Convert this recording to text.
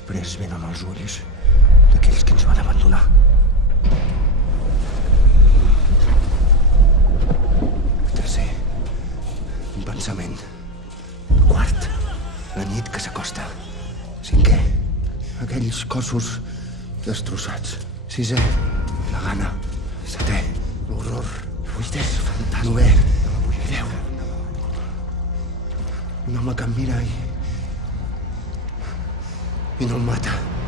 després venen els ulls d'aquells que ens van abandonar. Tercer, un pensament. Quart, la nit que s'acosta. Cinquè, aquells cossos destrossats. Sisè, la gana. Setè, l'horror. Vuitè, fantasma. Novè, deu. Un home que em mira i no em mata.